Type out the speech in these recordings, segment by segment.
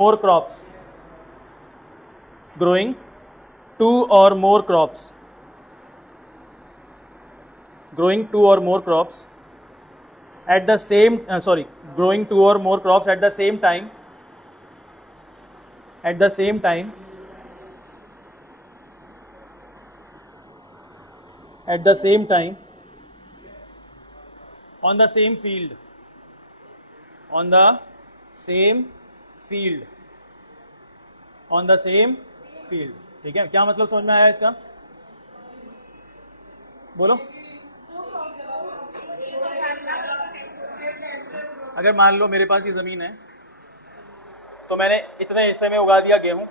more crops, growing 2 or more crops, growing 2 or more crops at the same growing 2 or more crops at the same time, at the same time, at the same time, on the same field, on the same field, on the same field. ठीक है, क्या मतलब समझ में आया इसका? बोलो. अगर मान लो मेरे पास ये ज़मीन है तो मैंने इतने हिस्से में उगा दिया गेहूं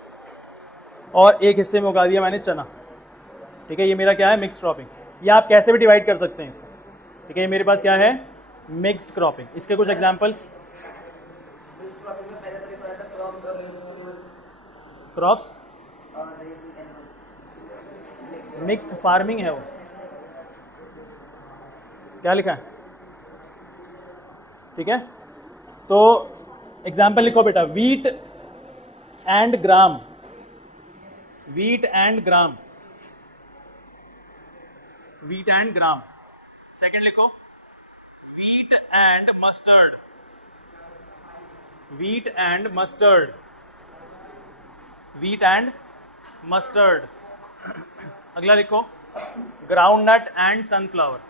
और एक हिस्से में उगा दिया मैंने चना. ठीक है, ये मेरा क्या है? Mixed cropping. ये आप कैसे भी डिवाइड कर सकते हैं इसको. ठीक है, ये मेरे पास क्या है? Mixed cropping. इसके कुछ एग्जांपल्स. क्रॉप्स, मिक्स्ड फार्मिंग है वो. क्या लिखा है? ठीक है, तो एग्जाम्पल लिखो बेटा. Wheat and gram, wheat and gram, wheat and gram. Second लिखो wheat and mustard, wheat and mustard, wheat and mustard. अगला लिखो groundnut and sunflower,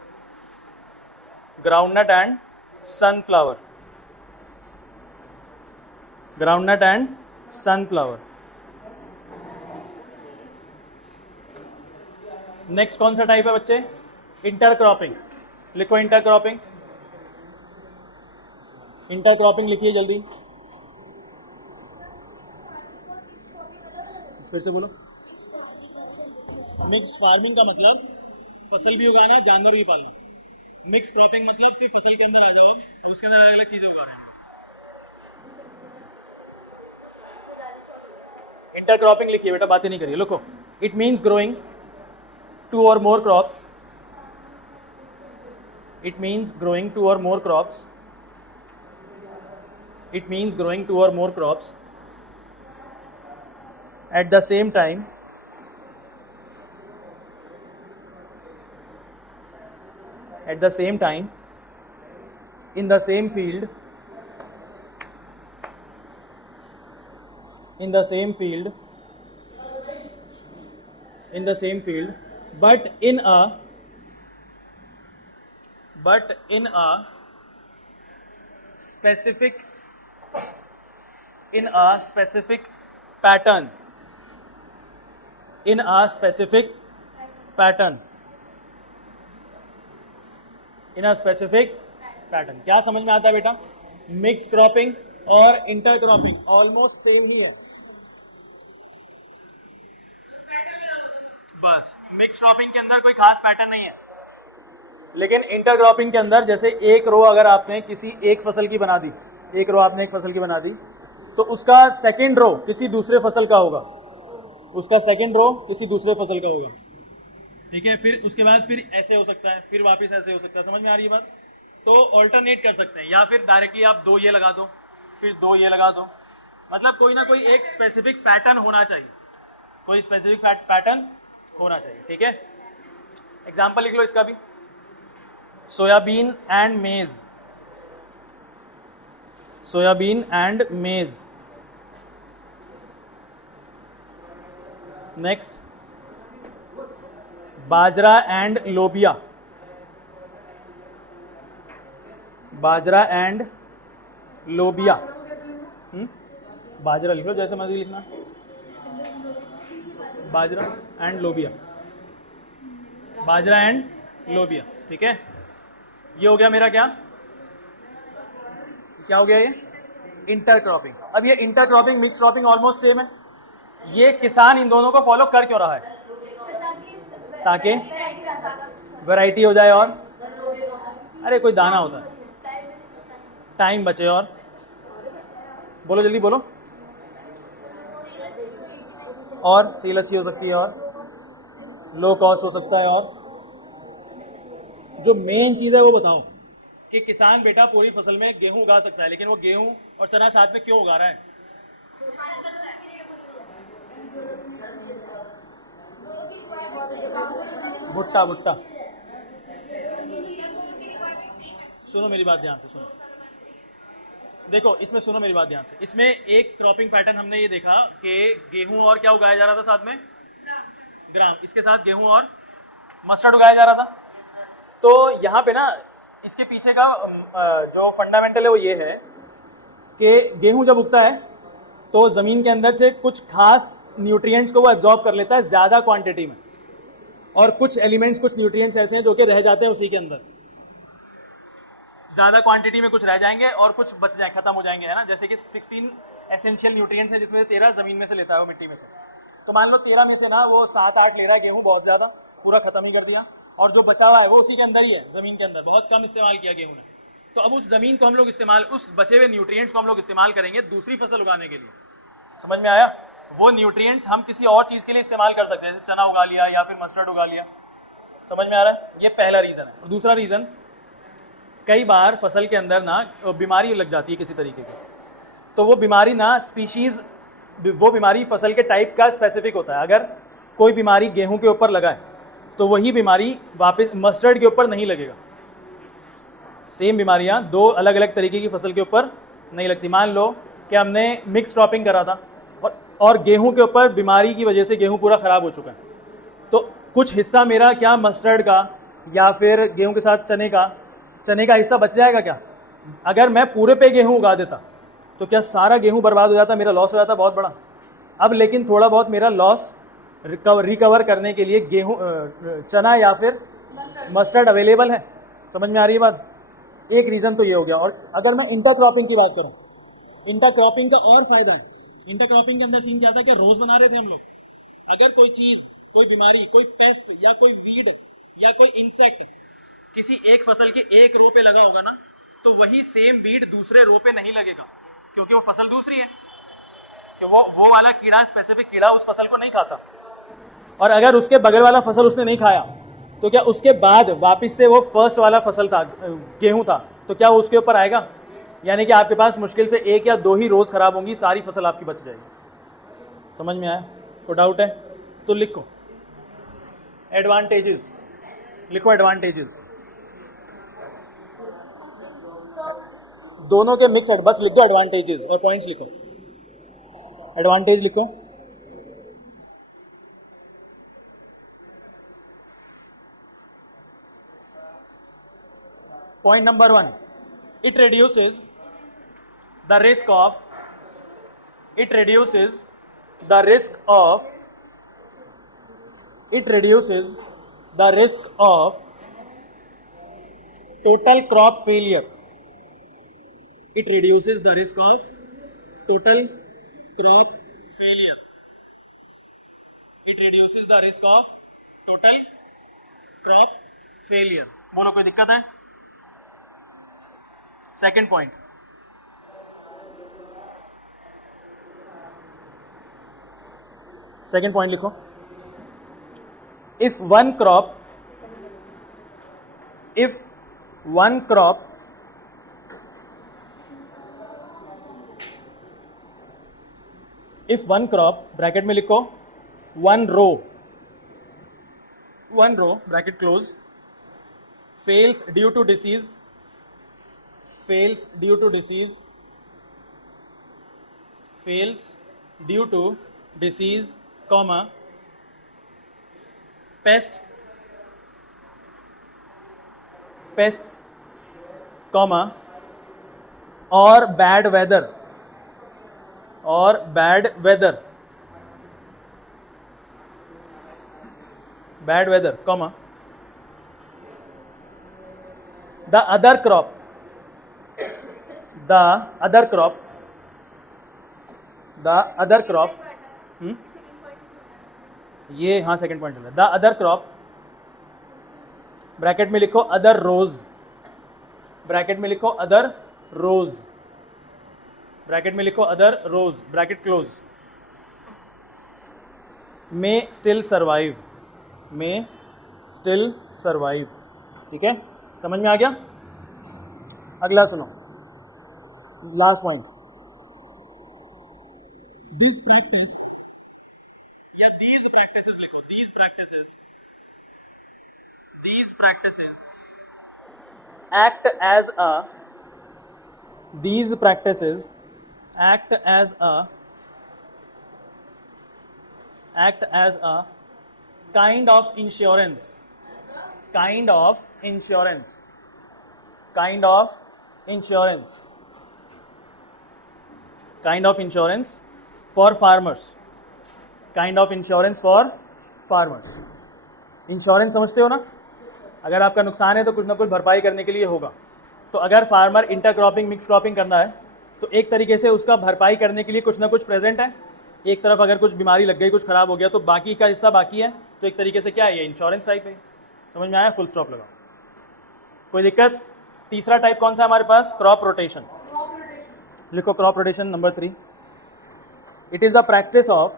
groundnut and sunflower, groundnut and sunflower. Next कौन सा टाइप है बच्चे? Intercropping. लिखो intercropping, intercropping लिखिए जल्दी. फिर से बोलो. मिक्स्ड फार्मिंग का मतलब फसल भी उगाना, जानवर भी पालना. मिक्स क्रॉपिंग मतलब सिर्फ फसल के अंदर आ जाओ और उसके अंदर अलग अलग चीजें उगा रहे हैं. इंटरक्रॉपिंग लिखिए बेटा, बातें नहीं करिए. लिखो it means growing 2 or more crops, it means growing 2 or more crops, it means growing 2 or more crops at the same time, at the same time, in the same field, in the same field, in the same field, but in a specific, in a specific pattern, in a specific pattern, in a specific pattern. क्या समझ में आता है बेटा? Mix cropping और inter cropping almost same ही है. बस mix cropping के अंदर कोई खास पैटर्न नहीं है, लेकिन इंटर क्रॉपिंग के अंदर जैसे एक रो अगर आपने किसी एक फसल की बना दी, एक रो आपने एक फसल की बना दी, तो उसका सेकंड रो किसी दूसरे फसल का होगा, उसका सेकंड रो किसी दूसरे फसल का होगा. ठीक है, फिर उसके बाद फिर ऐसे हो सकता है, फिर वापस ऐसे हो सकता है. समझ में आ रही है बात? तो ऑल्टरनेट कर सकते हैं, या फिर डायरेक्टली आप 2 ये लगा दो, फिर 2 ये लगा दो. मतलब कोई ना कोई एक स्पेसिफिक पैटर्न होना चाहिए, कोई स्पेसिफिक पैटर्न होना चाहिए. ठीक है, एग्जाम्पल लिख लो इसका भी. सोयाबीन एंड मेज, सोयाबीन एंड मेज. नेक्स्ट बाजरा एंड लोबिया, बाजरा एंड लोबिया. बाजरा लिख लो जैसे मर्जी लिखना, बाजरा एंड लोबिया, बाजरा एंड लोबिया. ठीक है, ये हो गया मेरा क्या क्या हो गया? ये इंटरक्रॉपिंग. अब ये intercropping mix cropping almost same है. ये किसान इन दोनों को फॉलो कर क्यों रहा है? ताकि वैरायटी हो जाए और अरे कोई दाना होता है, टाइम बचे और बोलो जल्दी बोलो, और सेल अच्छी हो सकती है और लो कॉस्ट हो सकता है. और जो मेन चीज़ है वो बताओ कि किसान बेटा पूरी फसल में गेहूं उगा सकता है, लेकिन वो गेहूं और चना साथ में क्यों उगा रहा है? भुट्टा भुट्टा। सुनो मेरी बात ध्यान से, सुनो, देखो इसमें सुनो मेरी बात ध्यान से। इसमें एक क्रॉपिंग पैटर्न हमने ये देखा कि गेहूं और क्या उगाया जा रहा था साथ में, ग्राम, इसके साथ गेहूं और मस्टर्ड उगाया जा रहा था। तो यहाँ पे ना इसके पीछे का जो फंडामेंटल है वो ये है कि गेहूं जब उगता है तो जमीन के अंदर से कुछ खास न्यूट्रिएंट्स को वो एब्जॉर्ब कर लेता है ज्यादा क्वांटिटी में, और कुछ एलिमेंट्स, कुछ न्यूट्रिएंट्स ऐसे हैं जो कि रह जाते हैं उसी के अंदर, ज्यादा क्वांटिटी में कुछ रह जाएंगे और कुछ बच जाए, खत्म हो जाएंगे, है ना। जैसे कि 16 एसेंशियल न्यूट्रिएंट्स है जिसमें से 13 जमीन में से लेता है वो, मिट्टी में से। तो मान लो 13 में से ना वो 7-8 ले रहा है गेहूं, बहुत ज्यादा, पूरा खत्म ही कर दिया, और जो बचा हुआ है वो उसी के अंदर ही है, जमीन के अंदर, बहुत कम इस्तेमाल किया गेहूं ने। तो अब उस जमीन को हम लोग इस्तेमाल, उस बचे हुए न्यूट्रिएंट्स को हम लोग इस्तेमाल करेंगे दूसरी फसल उगाने के लिए। समझ में आया? वो न्यूट्रिएंट्स हम किसी और चीज के लिए इस्तेमाल कर सकते हैं, जैसे चना उगा लिया या फिर मस्टर्ड उगा लिया। समझ में आ रहा है? ये पहला रीजन है। और दूसरा रीजन, कई बार फसल के अंदर ना बीमारी लग जाती है किसी तरीके की, तो वो बीमारी ना स्पीशीज, वो बीमारी फसल के टाइप का स्पेसिफिक होता है। अगर कोई बीमारी गेहूं के ऊपर लगा है तो वही बीमारी वापस मस्टर्ड के ऊपर नहीं लगेगा। सेम बीमारियां दो अलग अलग तरीके की फसल के ऊपर नहीं लगती। मान लो कि हमने मिक्स क्रॉपिंग करा था और गेहूं के ऊपर बीमारी की वजह से गेहूं पूरा खराब हो चुका है, तो कुछ हिस्सा मेरा क्या मस्टर्ड का या फिर गेहूं के साथ चने का हिस्सा बच जाएगा क्या? अगर मैं पूरे पे गेहूं उगा देता तो क्या सारा गेहूं बर्बाद हो जाता, मेरा लॉस हो जाता बहुत बड़ा। अब लेकिन थोड़ा बहुत मेरा लॉस रिकवर करने के लिए गेहूं, चना या फिर मस्टर्ड अवेलेबल है। समझ में आ रही है बात? एक रीजन तो ये हो गया। और अगर मैं इंटरक्रॉपिंग की बात करूं, इंटरक्रॉपिंग का और फायदा है। इंटरक्रॉपिंग के अंदर सीन क्या था कि रोज बना रहे थे हम लोग, अगर कोई चीज, कोई बीमारी, कोई पेस्ट या कोई वीड या कोई इंसेक्ट किसी एक फसल के एक रो पे लगा होगा ना, तो वही सेम वीड दूसरे रो पे नहीं लगेगा, क्योंकि वो फसल दूसरी है, कि वो वाला कीड़ा, स्पेसिफिक कीड़ा उस फसल को नहीं खाता। और अगर उसके बगल वाला फसल उसने नहीं खाया तो क्या उसके बाद वापस से वो फर्स्ट वाला फसल था, गेहूं था, तो क्या वो उसके ऊपर आएगा? यानी कि आपके पास मुश्किल से 1 या 2 ही रोज खराब होंगी, सारी फसल आपकी बच जाएगी। समझ में आया? कोई डाउट है तो लिखो एडवांटेजेस, लिखो एडवांटेजेस, दोनों के मिक्स, बस लिख दो एडवांटेजेस और पॉइंट्स लिखो। एडवांटेज लिखो। Point number 1, it reduces the risk of total crop failure. It reduces the risk of total crop failure. It reduces the risk of total crop failure. बोलो कोई दिक्कत है? सेकेंड पॉइंट, लिखो, if one crop bracket में लिखो one row bracket close, fails due to disease, comma, pests, comma, or bad weather, comma, the other crop, ये हाँ second point चल रहा है। द अदर क्रॉप, ब्रैकेट में लिखो other rows, bracket close, may still survive, ठीक है? समझ में आ गया? अगला सुनो, लास्ट पॉइंट, दिस प्रैक्टिस या these practices लिखो, these practices these practices act as a these practices act as a kind of insurance kind of insurance for farmers insurance समझते हो ना? अगर आपका नुकसान है तो कुछ ना कुछ भरपाई करने के लिए होगा। तो अगर फार्मर इंटरक्रॉपिंग मिक्स क्रॉपिंग करना है तो एक तरीके से उसका भरपाई करने के लिए कुछ ना कुछ प्रेजेंट है। एक तरफ अगर कुछ बीमारी लग गई, कुछ खराब हो गया, तो बाकी का हिस्सा बाकी है, तो एक तरीके से क्या है, ये इंश्योरेंस टाइप है। समझ में आया? फुल स्टॉप लगाओ, कोई दिक्कत? तीसरा टाइप कौन सा हमारे पास? Crop rotation. लिखो crop rotation number 3। It is the practice of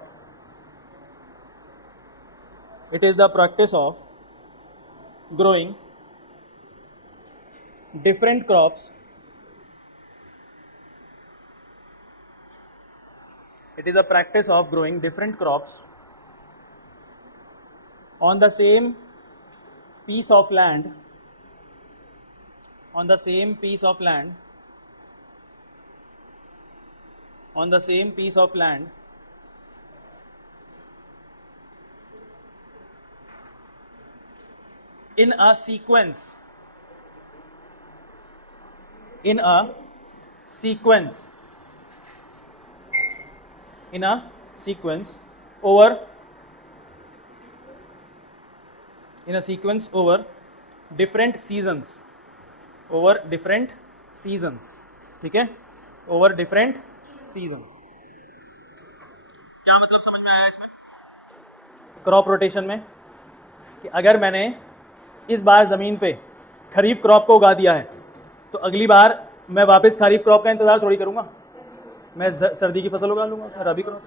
growing different crops on the same piece of land in a sequence over different seasons, ठीक है? Over different seasons. क्या मतलब समझ में आया इसमें? क्रॉप रोटेशन में कि अगर मैंने इस बार ज़मीन पे खरीफ क्रॉप को उगा दिया है तो अगली बार मैं वापस खरीफ क्रॉप का इंतजार थोड़ी करूंगा, मैं सर्दी की फसल उगा लूंगा, रबी क्रॉप,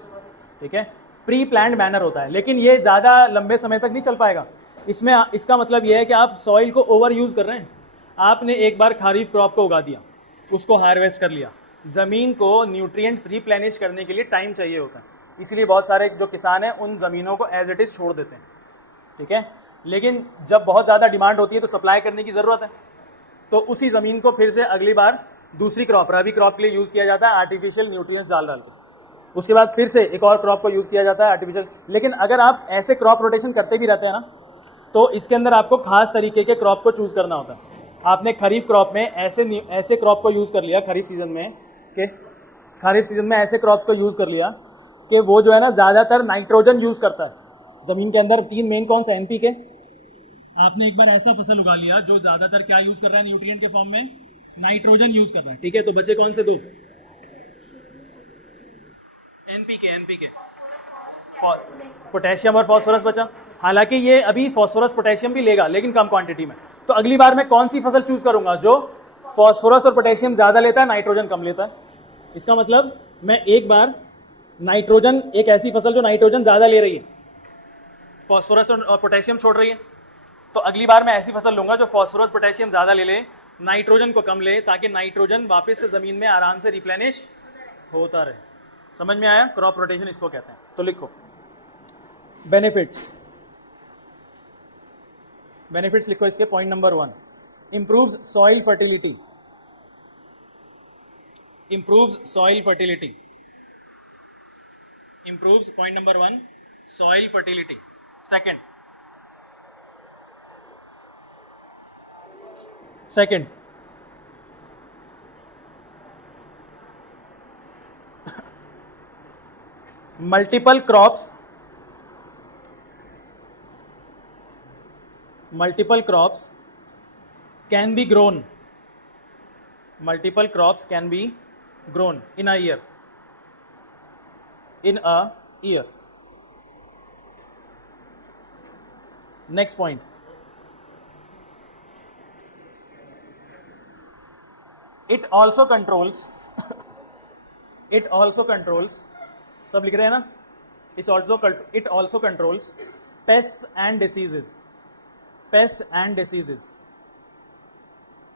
ठीक है? प्री प्लान्ड मैनर होता है, लेकिन ये ज़्यादा लंबे समय तक नहीं चल पाएगा। इसमें इसका मतलब ये है कि आप सॉइल को ओवर यूज़ कर रहे हैं। आपने एक बार खरीफ क्रॉप को उगा दिया, उसको हार्वेस्ट कर लिया, ज़मीन को न्यूट्रिएंट्स रिप्लेनिश करने के लिए टाइम चाहिए होता है, इसलिए बहुत सारे जो किसान हैं उन ज़मीनों को एज इट इज़ छोड़ देते हैं, ठीक है? लेकिन जब बहुत ज़्यादा डिमांड होती है तो सप्लाई करने की ज़रूरत है, तो उसी ज़मीन को फिर से अगली बार दूसरी क्रॉप, रबी क्रॉप के लिए यूज़ किया जाता है आर्टिफिशियल न्यूट्रिएंट्स डाल के। उसके बाद फिर से एक और क्रॉप को यूज़ किया जाता है आर्टिफिशियल। लेकिन अगर आप ऐसे क्रॉप रोटेशन करते भी रहते हैं ना, तो इसके अंदर आपको खास तरीके के क्रॉप को चूज़ करना होता है। आपने खरीफ क्रॉप में ऐसे क्रॉप को यूज़ कर लिया, खरीफ सीजन में ऐसे क्रॉप्स को यूज़ कर लिया कि वो जो है ना ज़्यादातर नाइट्रोजन यूज़ करता है ज़मीन के अंदर। 3 मेन कौन सा? एनपीके। आपने एक बार ऐसा फसल उगा लिया जो ज़्यादातर क्या यूज़ कर रहा है न्यूट्रिएंट के फॉर्म में? नाइट्रोजन यूज़ कर रहा है, ठीक है? तो बचे कौन से 2? एनपीके, पोटेशियम और फॉस्फोरस बचा। हालांकि ये अभी फॉस्फोरस पोटेशियम भी लेगा लेकिन कम क्वांटिटी में। तो अगली बार मैं कौन सी फसल चूज करूंगा? जो फॉस्फोरस और पोटेशियम ज़्यादा लेता है, नाइट्रोजन कम लेता है। इसका मतलब मैं एक बार नाइट्रोजन, एक ऐसी फसल जो नाइट्रोजन ज़्यादा ले रही है, फॉस्फोरस और पोटेशियम छोड़ रही है, तो अगली बार मैं ऐसी फसल लूंगा जो फॉस्फोरस पोटेशियम ज़्यादा ले, नाइट्रोजन को कम ले, ताकि नाइट्रोजन वापस से ज़मीन में आराम से रिप्लेनिश होता रहे। समझ में आया? क्रॉप रोटेशन इसको कहते हैं। तो लिखो बेनिफिट्स लिखो इसके। Point number 1, improves soil fertility. Point number 1, soil fertility. Second, multiple crops can be grown in a year. Next point, it also controls सब लिख रहे हैं ना? it also controls pests and diseases.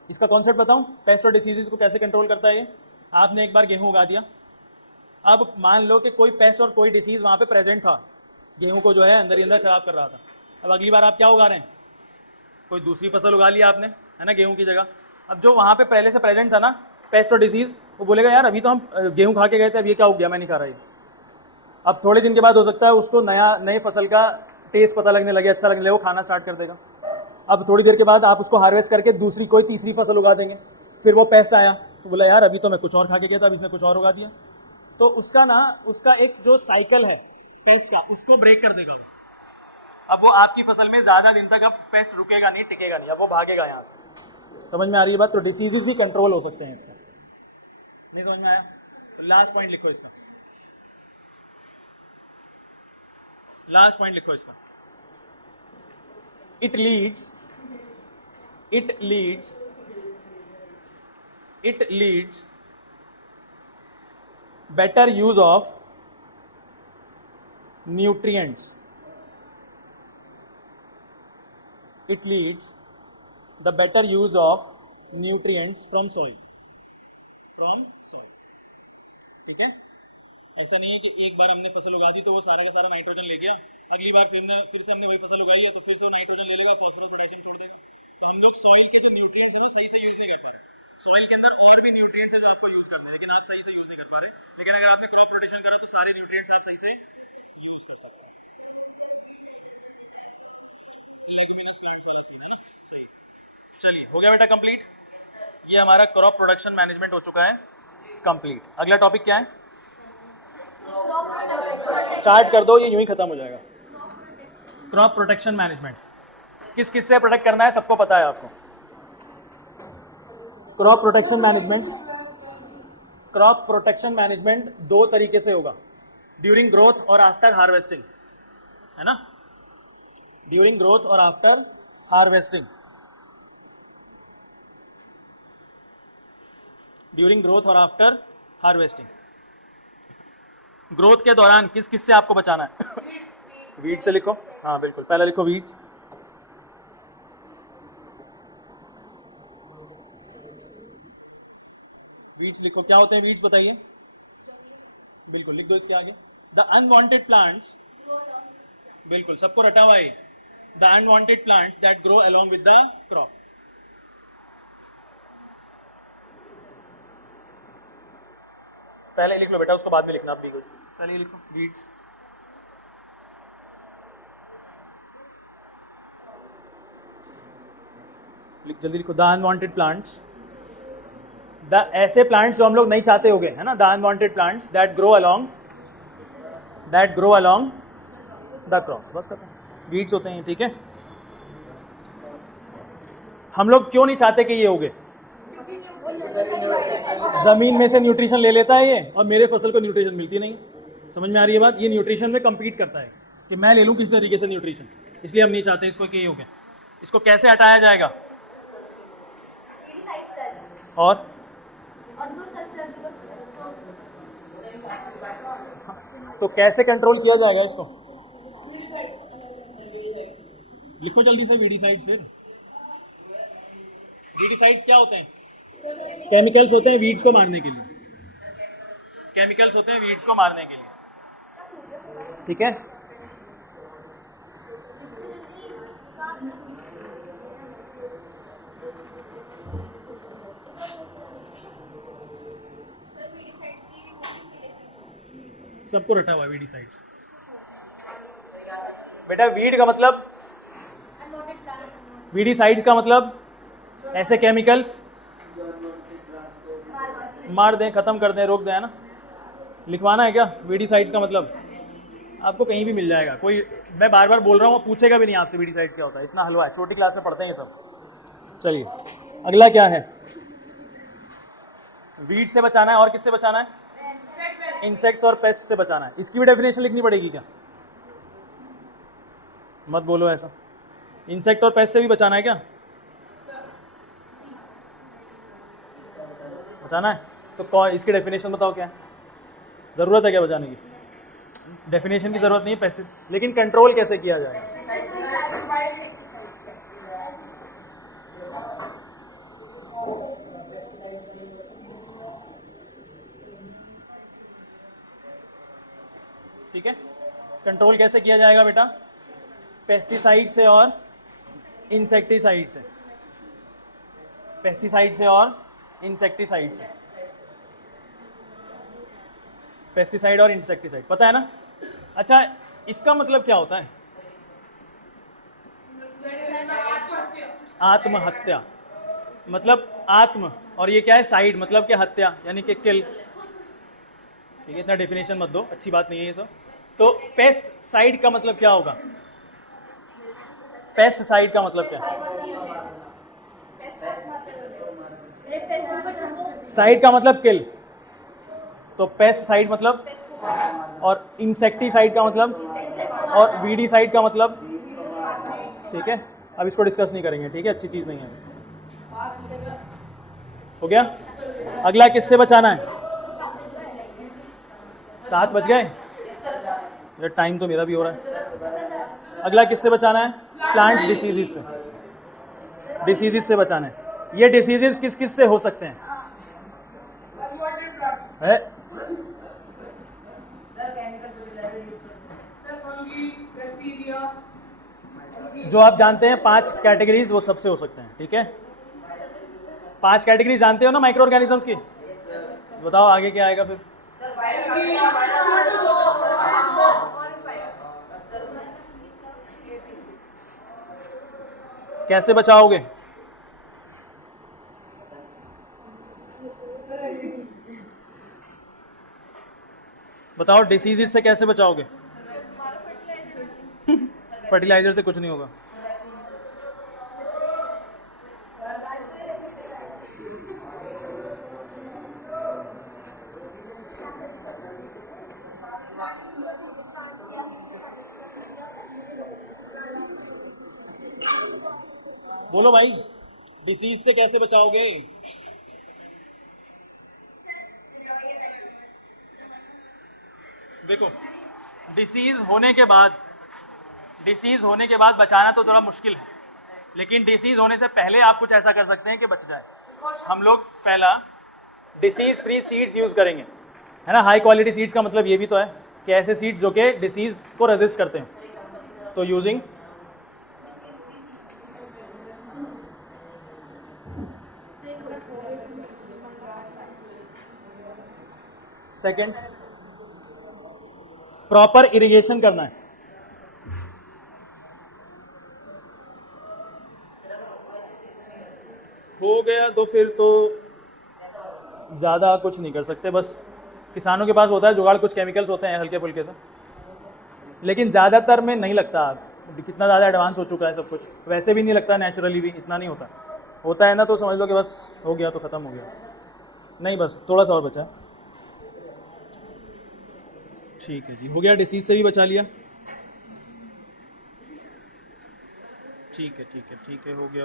इसका कॉन्सेप्ट बताऊं? Paste और diseases को कैसे कंट्रोल करता है ये? आपने एक बार गेहूं उगा दिया, अब मान लो कि कोई पेस्ट और कोई डिसीज वहां पे प्रेजेंट था, गेहूं को जो है अंदर ही अंदर खराब कर रहा था। अब अगली बार आप क्या उगा रहे हैं? कोई दूसरी फसल उगा लिया आपने, है ना, गेहूं की जगह। अब जो वहाँ पे पहले से प्रेजेंट था ना पेस्ट और डिजीज, वो बोलेगा यार अभी तो हम गेहूं खा के गए थे, अब ये क्या हो गया, मैं नहीं खा रहा ये। अब थोड़े दिन के बाद हो सकता है उसको नई फसल का टेस्ट पता लगने लगे, अच्छा लगने लगे, वो खाना स्टार्ट कर देगा। अब थोड़ी देर के बाद आप उसको हार्वेस्ट करके दूसरी कोई तीसरी फसल उगा देंगे, फिर वो पेस्ट आया तो बोला यार अभी तो मैं कुछ और खा के गया था, अब इसने कुछ और उगा दिया। तो उसका एक जो साइकिल है पेस्ट का, उसको ब्रेक कर देगा वो। अब वो आपकी फसल में ज्यादा दिन तक अब पेस्ट रुकेगा नहीं, टिकेगा नहीं, अब वो भागेगा यहाँ से। समझ में आ रही है बात? तो डिसीजेज भी कंट्रोल हो सकते हैं इससे। नहीं समझ में आया? तो लास्ट पॉइंट लिखो इसका, लास्ट पॉइंट लिखो इसका। it leads better use of nutrients. It leads the better use of nutrients from soil. ठीक है? ऐसा नहीं है कि एक बार हमने फसल उगा दी तो वो सारा का सारा नाइट्रोजन ले गया, अगली बार फिर से हमने वही फसल उगाई है तो फिर से वो नाइट्रोजन ले लेगा, फॉस्फोरस पोटेशियम छोड़ देगा। तो हम लोग सॉइल के जो न्यूट्रिएंट्स है ना सही से यूज नहीं कर पाते। सॉइल के अंदर और भी न्यूट्रिएंट्स है जो आपको यूज करते हैं, लेकिन आप सही से यूज नहीं कर पा रहे। लेकिन अगर आपने क्रॉप रोटेशन करा तो सारे न्यूट्रिएंट्स आप सही से यूज कर सकते हैं। चलिए हो गया बेटा कंप्लीट। ये हमारा क्रॉप प्रोडक्शन मैनेजमेंट हो चुका है कंप्लीट। अगला टॉपिक क्या है? स्टार्ट कर दो, ये यूं ही खत्म हो जाएगा। क्रॉप प्रोटेक्शन मैनेजमेंट किस किस से प्रोटेक्ट करना है सबको पता है आपको। क्रॉप प्रोटेक्शन मैनेजमेंट दो तरीके से होगा, ड्यूरिंग ग्रोथ और आफ्टर हार्वेस्टिंग, है ना, ड्यूरिंग ग्रोथ और आफ्टर हार्वेस्टिंग। ड्यूरिंग ग्रोथ और आफ्टर हार्वेस्टिंग। ग्रोथ के दौरान किस किस से आपको बचाना है? वीड से लिखो, हाँ बिल्कुल, पहले लिखो वीड्स। वीड्स लिखो, क्या होते हैं वीड्स बताइए? बिल्कुल लिख दो इसके आगे, द अनवांटेड प्लांट्स, बिल्कुल सबको रटा हुआ है, the unwanted plants that grow along with the crop. पहले लिख लो बेटा, उसको बाद में लिखना, आप भी पहले लिखो वीड्स। जल्दी लिखो, द अनवांटेड प्लांट्स, द ऐसे प्लांट्स जो हम लोग नहीं चाहते होंगे, है ना, the unwanted plants that grow along the crops. बस खत्म, वीड्स होते हैं, ठीक है। हम लोग क्यों नहीं चाहते कि ये होगे? जमीन में से न्यूट्रिशन ले लेता है ये और मेरे फसल को न्यूट्रिशन मिलती नहीं। समझ में आ रही है बात? ये न्यूट्रिशन में कम्पीट करता है कि मैं ले लूं किस तरीके से न्यूट्रिशन, इसलिए हम नहीं चाहते इसको कि ये हो गया। इसको कैसे हटाया जाएगा? और तो कैसे कंट्रोल किया जाएगा इसको? लिखो जल्दी से, वीडीसाइड्स। फिर वीडीसाइड्स क्या होते हैं? केमिकल्स होते हैं वीड्स को मारने के लिए, केमिकल्स होते हैं वीड्स को मारने के लिए, ठीक है। सबको रटा हुआ है वीडीसाइड्स। बेटा वीड का मतलब, वीडीसाइड्स का मतलब ऐसे केमिकल्स मार दें, खत्म कर दें, रोक दें, है ना। लिखवाना है क्या वीडीसाइड्स का मतलब? आपको कहीं भी मिल जाएगा, कोई, मैं बार बार बोल रहा हूँ, पूछेगा भी नहीं आपसे वीडीसाइड्स क्या होता है, इतना हलवा है, छोटी क्लास में पढ़ते हैं ये सब। चलिए अगला क्या है? वीड से बचाना है, और किससे बचाना है? इंसेक्ट्स और पेस्ट से बचाना है। इसकी भी डेफिनेशन लिखनी पड़ेगी क्या? मत बोलो ऐसा। इंसेक्ट और पेस्ट से भी बचाना है क्या? बचाना है तो इसकी डेफिनेशन बताओ क्या है? जरूरत है क्या बचाने की? डेफिनेशन की जरूरत नहीं है पेस्ट, लेकिन कंट्रोल कैसे किया जाए? ठीक है, कंट्रोल कैसे किया जाएगा बेटा? पेस्टिसाइड से और इंसेक्टिसाइड से, पेस्टिसाइड से और इंसेक्टिसाइड से, पेस्टिसाइड और इंसेक्टिसाइड, पता है ना? अच्छा, इसका मतलब क्या होता है? आत्महत्या, मतलब आत्म, और ये क्या है? साइड, मतलब क्या? हत्या, यानी कि किल। ठीक है, इतना डेफिनेशन मत दो, अच्छी बात नहीं है ये सब। तो पेस्ट साइड का मतलब क्या होगा? पेस्ट साइड का मतलब क्या? साइड का मतलब किल, तो पेस्ट साइड मतलब, और इंसेक्टिसाइड का मतलब, और वीडीसाइड का मतलब। ठीक है, अब इसको डिस्कस नहीं करेंगे, ठीक है, अच्छी चीज नहीं है। हो गया? अगला किससे बचाना है? 7 बज गए, टाइम तो मेरा भी हो रहा है। अगला किससे बचाना है? प्लांट डिसीजेस से, डिसीजेस से बचाना है। ये डिसीजेस किस किस से हो सकते हैं? है? जो आप जानते हैं 5 कैटेगरीज, वो सबसे हो सकते हैं। ठीक है, 5 कैटेगरी जानते हो ना माइक्रो ऑर्गेनिजम्स की? बताओ आगे क्या आएगा फिर? कैसे बचाओगे? बताओ, डिसीजेस से कैसे बचाओगे? फर्टिलाइजर से कुछ नहीं होगा। बोलो भाई, डिसीज से कैसे बचाओगे? देखो, डिसीज होने के बाद बचाना तो थोड़ा मुश्किल है, लेकिन डिसीज होने से पहले आप कुछ ऐसा कर सकते हैं कि बच जाए। हम लोग पहला डिसीज फ्री सीड्स यूज करेंगे, है ना? हाई क्वालिटी सीड्स का मतलब ये भी तो है कि ऐसे सीड्स जो कि डिसीज को रेजिस्ट करते हैं। तो यूजिंग सेकंड, प्रॉपर इरिगेशन करना है। हो गया तो फिर तो ज़्यादा कुछ नहीं कर सकते, बस किसानों के पास होता है जुगाड़, कुछ केमिकल्स होते हैं हल्के फुल्के से, लेकिन ज़्यादातर में नहीं लगता कितना ज़्यादा एडवांस हो चुका है सब कुछ। वैसे भी नहीं लगता, नेचुरली भी इतना नहीं होता। होता है ना तो समझ लो कि बस हो गया तो ख़त्म हो गया। नहीं, बस थोड़ा सा और बचा। ठीक है जी, हो गया, डिसीज से भी बचा लिया। ठीक है, हो गया।